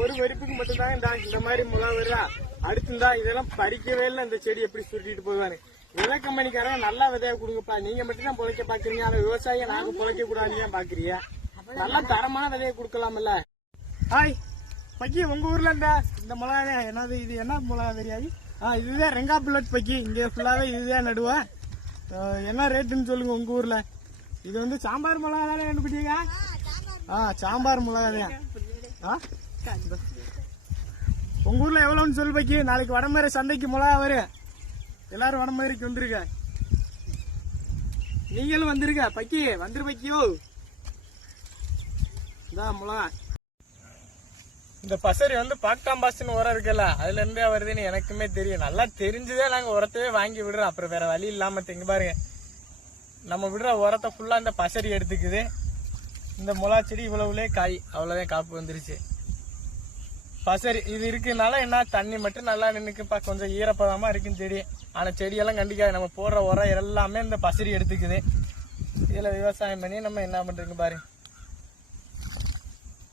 ஒரு வெறுப்புக்கு மட்டும்தான் இந்த மாதிரி முளா வருதா. அடுத்துந்தா இதெல்லாம் பறிக்கவே இல்லை. இந்த செடி எப்படி சுருட்டிட்டு போவாரு. விதை கம்பெனிக்காரங்க நல்லா விதையா கொடுங்கப்பா. நீங்க மட்டும் தான் பொழைக்க பாக்குறீங்க. ஆனா விவசாயியை நாங்க பொழைக்க கூடாதுன்னு பாக்குறீங்க. நல்லா தரமான விதையை கொடுக்கலாம்ல. பக்கி உங்க ஊர்ல இந்த மிளகா என்னது, இது என்ன மிளகா தெரியாது. இதுதான் ரெங்கா புல்லட் பக்கி. இங்க ஃபுல்லாவே இதுதான் நடுவேன். என்ன ரேட்டுன்னு சொல்லுங்க உங்க ஊர்ல. இது வந்து சாம்பார் மிளகா தானே கண்டுபிடிச்சீங்க. சாம்பார் மிளகா தான். உங்க ஊர்ல எவ்வளவுன்னு சொல்லு பக்கி. நாளைக்கு வடமேரை சந்தைக்கு மிளகா வரும். எல்லாரும் வடமேரைக்கு வந்துருக்க. நீங்களும் வந்துருக்க பக்கி. வந்துரு பக்கியோ. இதான் மிளகா. இந்த பசரி வந்து பாக்டாம்பாஸ்ன்னு உரம் இருக்குல்ல, அதுல இருந்தே வருதுன்னு எனக்குமே தெரியும். நல்லா தெரிஞ்சுதான் நாங்க உரத்தையே வாங்கி விடுறோம். அப்புறம் வேற வழி இல்லாம இங்க பாருங்க, நம்ம விடுற உரத்தை ஃபுல்லா இந்த பசரி எடுத்துக்குது. இந்த மிளகா செடி இவ்வளவுலே காய், அவ்வளவுதான் காப்பு வந்துருச்சு. பசரி இது இருக்குனால என்ன, தண்ணி மட்டும் நல்லா நின்னுக்குப்பா. கொஞ்சம் ஈரப்பதமா இருக்குன்னு செடி. ஆனா செடியெல்லாம் கண்டிக்காது. நம்ம போடுற உரம் எல்லாமே இந்த பசரி எடுத்துக்குது. இதுல விவசாயம் பண்ணி நம்ம என்ன பண்றோங்க பாரு.